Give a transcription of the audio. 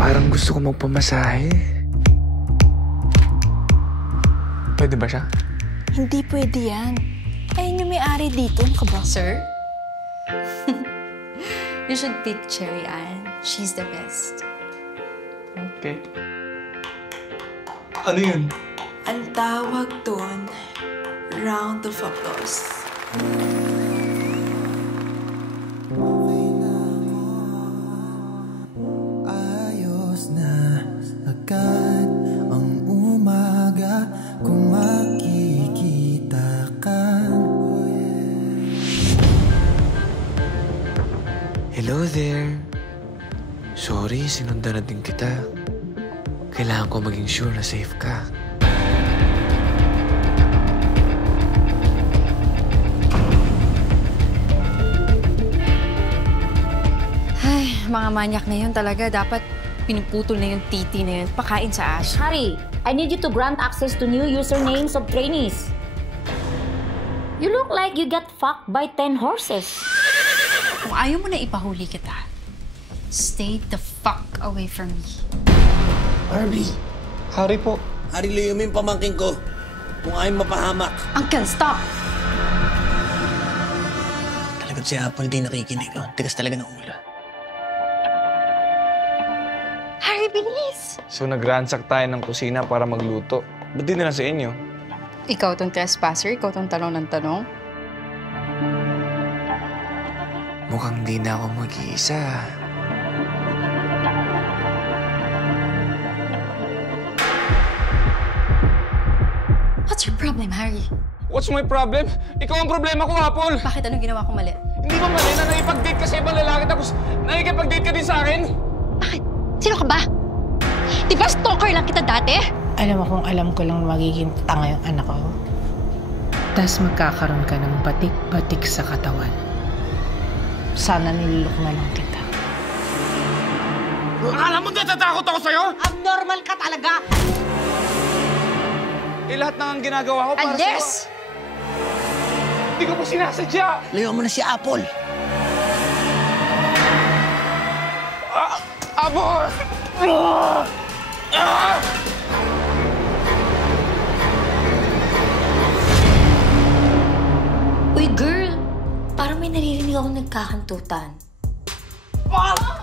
Parang gusto ko magpamasahe. Pwede ba siya? Hindi pwede yan. Ayun yung may-ari dito. Ano ka ba? Sir? You should pick Cherry Ann. She's the best. Okay. Ano yun? Ang tawag doon, round of applause. Ayos na agad ang umaga kung makikita ka. Hello there. Sorry, sinundan na din kita. Kailangan ko maging sure na safe ka. Ay, mga manyak na yun talaga. Dapat pinuputol na yung titi na yun. Pakain sa ash. Harry, I need you to grant access to new usernames of trainees. You look like you got fucked by 10 horses. Kung ayaw mo na ipahuli kita, stay the fuck away from me. Harvey. Harry po. Harry, layo mo yung pamangking ko. Kung ayaw mapahamak. Uncle, stop! Talagang si Apple di nakikinig. Oh. Tigas talaga ng ulo. Harry, bilis! So nag-ransack tayo ng kusina para magluto. Ba't di na sa inyo? Ikaw tong trespasser, ikaw tong tanong ng tanong. Mukhang di na ako mag-iisa. What's your problem, Harry? What's my problem? Ikaw ang problema ko, Apple! Bakit anong ginawa ko mali? Hindi ba mali na nakipag-date ka sa ibang lalaki tapos nakikipag-date ka din sa akin? Bakit? Sino ka ba? Di ba stalker lang kita dati? Alam mo kung alam ko lang magiging tanga yung anak ko. Tapos magkakaroon ka ng batik-batik sa katawan. Sana nilulok na lang kita. Akala mo natatakot ako sa'yo? Abnormal ka talaga! Eh, lahat na ang ginagawa ko para Unless! Hindi ko po sinasadya! Layo mo na si Apple. Apple! Uy, girl! Parang may naririnig ako nagkakantutan. Ah!